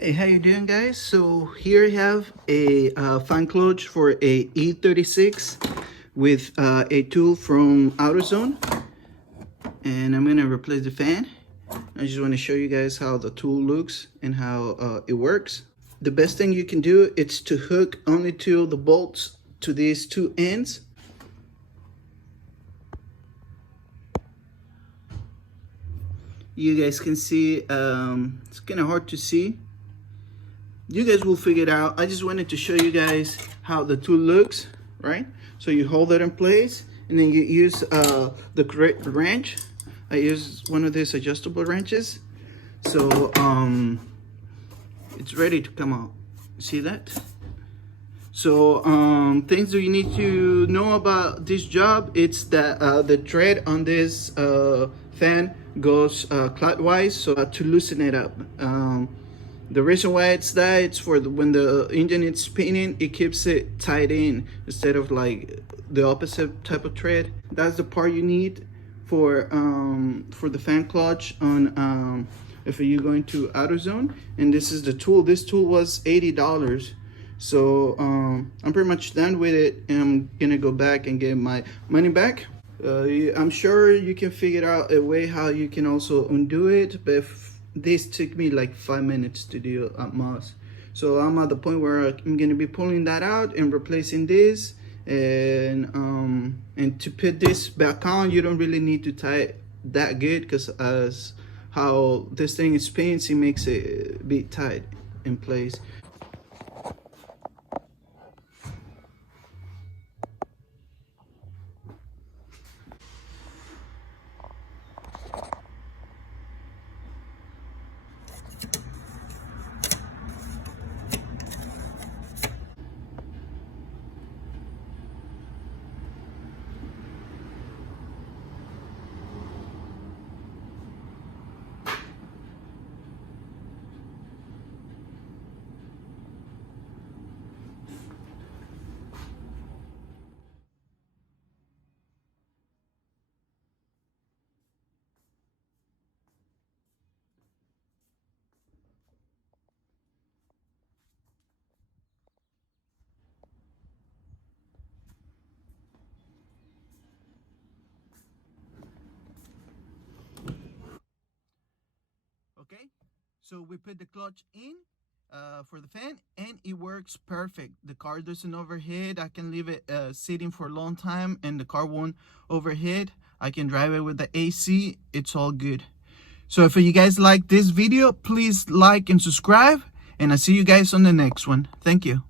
Hey, how you doing, guys? So here I have a fan clutch for a E36 with a tool from AutoZone, and I'm gonna replace the fan. I just want to show you guys how the tool looks and how it works. The best thing you can do is to hook only to the bolts to these two ends. You guys can see, it's kind of hard to see. You guys will figure it out. I just wanted to show you guys how the tool looks, right? So you hold it in place and then you use the correct wrench. I use one of these adjustable wrenches. So it's ready to come out. See that? So things that you need to know about this job, it's that the thread on this fan goes clockwise, so to loosen it up. The reason why it's that, it's for when the engine is spinning, it keeps it tied in instead of like the opposite type of thread. That's the part you need for the fan clutch on if you're going to AutoZone. And this is the tool. This tool was $80. So I'm pretty much done with it, and I'm gonna go back and get my money back. I'm sure you can figure out a way how you can also undo it, but this took me like 5 minutes to do at most. So I'm at the point where I'm gonna be pulling that out and replacing this, and to put this back on, you don't really need to tie it that good, because as how this thing spins, it makes it be tight in place. Okay, so we put the clutch in for the fan, and it works perfect. The car doesn't overheat. I can leave it sitting for a long time and the car won't overheat. I can drive it with the AC. It's all good. So if you guys like this video, please like and subscribe, and I'll see you guys on the next one. Thank you.